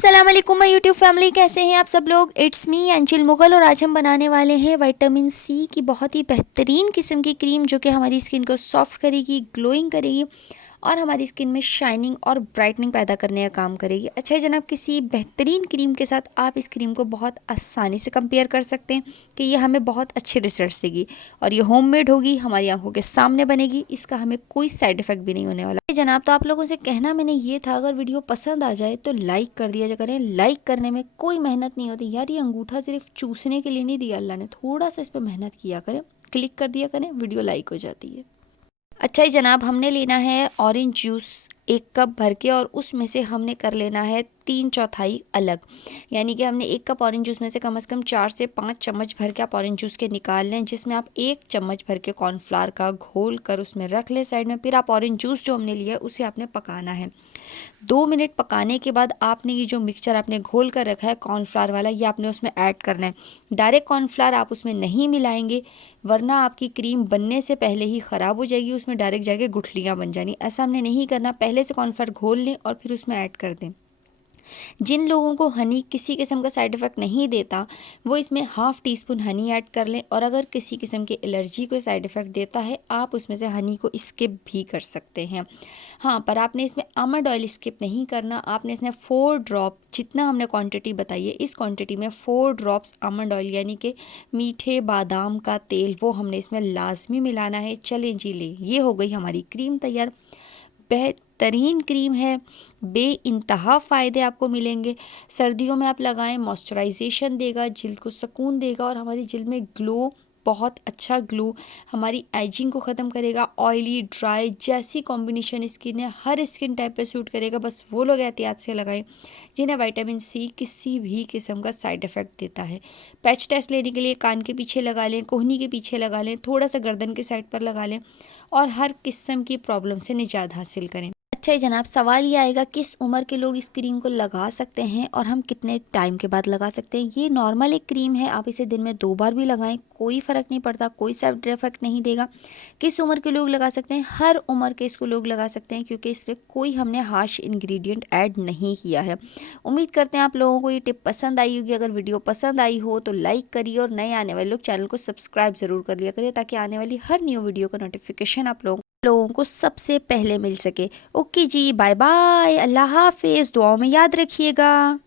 अस्सलाम वालेकुम my YouTube family, कैसे हैं आप सब लोग। इट्स मी अंजुल मुगल और आज हम बनाने वाले हैं विटामिन सी की बहुत ही बेहतरीन किस्म की क्रीम जो कि हमारी स्किन को सॉफ्ट करेगी, ग्लोइंग करेगी और हमारी स्किन में शाइनिंग और ब्राइटनिंग पैदा करने का काम करेगी। अच्छा है जनाब, किसी बेहतरीन क्रीम के साथ आप इस क्रीम को बहुत आसानी से कंपेयर कर सकते हैं कि ये हमें बहुत अच्छे रिजल्ट्स देगी और ये होममेड होगी, हमारी आंखों के सामने बनेगी, इसका हमें कोई साइड इफेक्ट भी नहीं होने वाला। जनाब, तो आप लोगों से कहना मैंने ये था, अगर वीडियो पसंद आ जाए तो लाइक कर दिया करें। लाइक करने में कोई मेहनत नहीं होती यार, ये अंगूठा सिर्फ चूसने के लिए नहीं दिया अल्लाह ने, थोड़ा सा इस पर मेहनत किया करें, क्लिक कर दिया करें, वीडियो लाइक हो जाती है। अच्छा ही जनाब, हमने लेना है ऑरेंज जूस 1 कप भर के और उसमें से हमने कर लेना है 3/4 अलग, यानी कि हमने 1 कप ऑरेंज जूस में से कम 4 से 5 चम्मच भर के आप ऑरेंज जूस के निकाल लें, जिसमें आप 1 चम्मच भर के कॉर्नफ्लावर का घोल कर उसमें रख लें साइड में। फिर आप ऑरेंज जूस जो हमने लिया है उसे आपने पकाना है। 2 मिनट पकाने के बाद आपने ये जो मिक्सचर आपने घोल कर रखा है कॉर्नफ्लावर वाला, ये आपने उसमें ऐड करना है। डायरेक्ट कॉर्नफ्लावर आप उसमें नहीं मिलाएंगे वरना आपकी क्रीम बनने से पहले ही ख़राब हो जाएगी, उसमें डायरेक्ट जाके गुठलियाँ बन जानी। ऐसा हमने नहीं करना, पहले से कॉर्नफ्लावर घोल लें और फिर उसमें ऐड कर दें। जिन लोगों को हनी किसी किस्म का साइड इफ़ेक्ट नहीं देता वो इसमें ½ टीस्पून हनी ऐड कर लें, और अगर किसी किस्म की एलर्जी को साइड इफ़ेक्ट देता है आप उसमें से हनी को स्किप भी कर सकते हैं। हाँ, पर आपने इसमें आमंड ऑयल स्किप नहीं करना। आपने इसमें 4 ड्रॉप, जितना हमने क्वांटिटी बताई है इस क्वांटिटी में 4 ड्रॉप्स आमंड ऑयल यानी कि मीठे बादाम का तेल, वो हमने इसमें लाजमी मिलाना है। चलें जी, ले ये हो गई हमारी क्रीम तैयार। बेहतरीन क्रीम है, बेइंतहा फ़ायदे आपको मिलेंगे। सर्दियों में आप लगाएं, मॉइस्चराइजेशन देगा, जिल्द को सुकून देगा और हमारी जिल्द में ग्लो, बहुत अच्छा ग्लो, हमारी एजिंग को ख़त्म करेगा। ऑयली ड्राई जैसी कॉम्बिनेशन स्किन है, हर स्किन टाइप पे सूट करेगा। बस वो लोग एहतियात से लगाएं जिन्हें विटामिन सी किसी भी किस्म का साइड इफ़ेक्ट देता है। पैच टेस्ट लेने के लिए कान के पीछे लगा लें, कोहनी के पीछे लगा लें, थोड़ा सा गर्दन के साइड पर लगा लें और हर किस्म की प्रॉब्लम से निजात हासिल करें। अच्छा जनाब, सवाल ये आएगा किस उम्र के लोग इस क्रीम को लगा सकते हैं और हम कितने टाइम के बाद लगा सकते हैं। ये नॉर्मल एक क्रीम है, आप इसे दिन में 2 बार भी लगाएं, कोई फ़र्क नहीं पड़ता, कोई साइड इफेक्ट नहीं देगा। किस उम्र के लोग लगा सकते हैं, हर उम्र के इसको लोग लगा सकते हैं क्योंकि इसमें कोई हमने हार्श इंग्रेडिएंट ऐड नहीं किया है। उम्मीद करते हैं आप लोगों को ये टिप पसंद आई होगी। अगर वीडियो पसंद आई हो तो लाइक करिए और नए आने वाले लोग चैनल को सब्सक्राइब ज़रूर कर लिया करिए ताकि आने वाली हर न्यू वीडियो का नोटिफिकेशन आप लोगों को सबसे पहले मिल सके। ओके जी, बाय बाय, अल्लाह हाफिज़, दुआओं में याद रखिएगा।